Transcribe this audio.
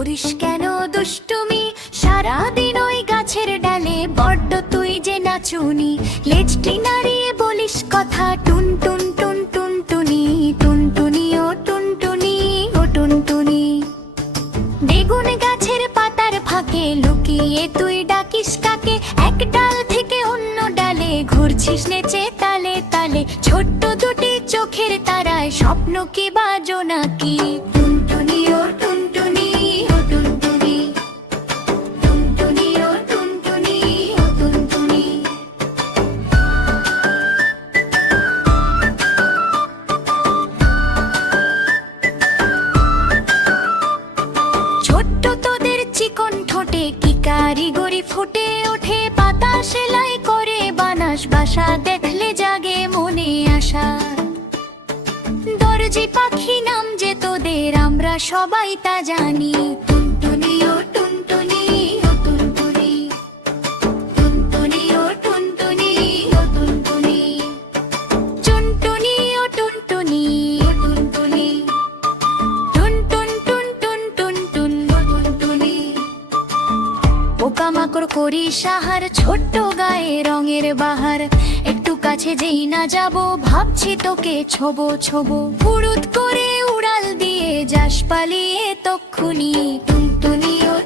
করিস কেন দুষ্টুমি? সারাদিন ওই গাছের ডালে বড্ড তুই যে নাচুনি। লেজটি নাড়িয়ে বলিস কথা, টুন টুন টুন টুনটুনি, টুনটুনি ও টুনটুনি ও টুনটুনি। বেগুন গাছের পাতার ফাঁকে লুকিয়ে তুই ডাকিস কাকে? এক ডাল থেকে অন্য ডালে ঘুরছিস নেচে তালে তালে। ছোট্ট দুটি চোখের তারায় স্বপ্ন কি বাজো নাকি? টুনটুনি ও টুনটুনি ও টুনটুনি, টুনটুনি ও টুনটুনি ও টুনটুনি। ছোট্ট তোদের চিকন ঠোঁটে কি কারিগরি ফুটে ওঠে? পাতা সেলাই করে বানাস বাসা, দেখলে জাগে মনে আশা। দর্জি পাখি নাম যে তোদের, আমরা সবাই তা জানি। টুনটুনি ও টুনটুনি ও টুনটুনি, টুনটুনি ও টুনটুনি ও টুনটুনি, টুনটুনি ও টুনটুনি ও টুনটুনি, টুনটুন টুন টুন টুন টুন ও টুনটুনি। পোকামাকড় করি সাহার, ছোট্ট গায়ে রঙের বাহার। একটু কাছে যেই না যাব, ভাবছি তোকে ছোবো ছোবো। ফুরুত করে উড়াল দিয়ে যাস পালিয়ে তক্ষুনি। টুনটুনি ও